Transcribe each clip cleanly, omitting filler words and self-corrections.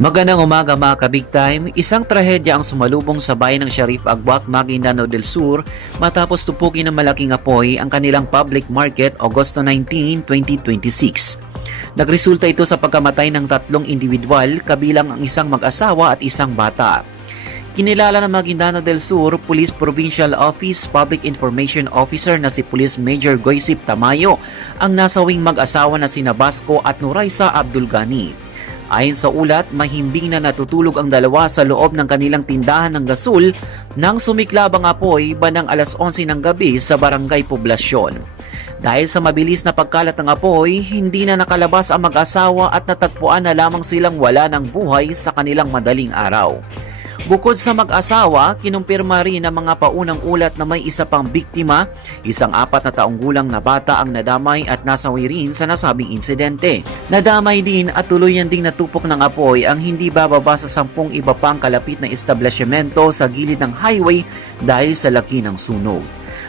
Magandang umaga mga ka-Big Time. Isang trahedya ang sumalubong sa bayan ng Sharif Agbuac, Maguindanao del Sur matapos tupukin ng malaking apoy ang kanilang public market Agosto 19, 2026. Nagresulta ito sa pagkamatay ng 3 individual kabilang ang isang mag-asawa at isang bata. Kinilala ng Maguindanao del Sur Police Provincial Office Public Information Officer na si Police Major Goisip Tamayo ang nasawing mag-asawa na sina Basco at Nuraisa Abdul Ghani. Ayon sa ulat, mahimbing na natutulog ang dalawa sa loob ng kanilang tindahan ng gasol nang sumiklab ang apoy bandang alas 11 ng gabi sa Barangay Poblasyon. Dahil sa mabilis na pagkalat ng apoy, hindi na nakalabas ang mag-asawa at natagpuan na lamang silang wala ng buhay sa kanilang madaling araw. Bukod sa mag-asawa, kinumpirma rin ng mga paunang ulat na may isa pang biktima, isang 4 na taong gulang na bata ang nadamay at nasawi rin sa nasabing insidente. Nadamay din at tuluyan ding natupok ng apoy ang hindi bababa sa 10 iba pang kalapit na establishmento sa gilid ng highway dahil sa laki ng sunog.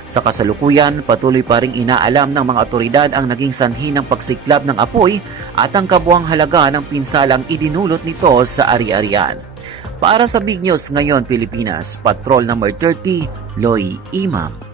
Sa kasalukuyan, patuloy pa ring inaalam ng mga otoridad ang naging sanhi ng pagsiklab ng apoy at ang kabuang halaga ng pinsalang idinulot nito sa ari-arian. Para sa Big News Ngayon Pilipinas, Patrol Number 30, Loy Imam.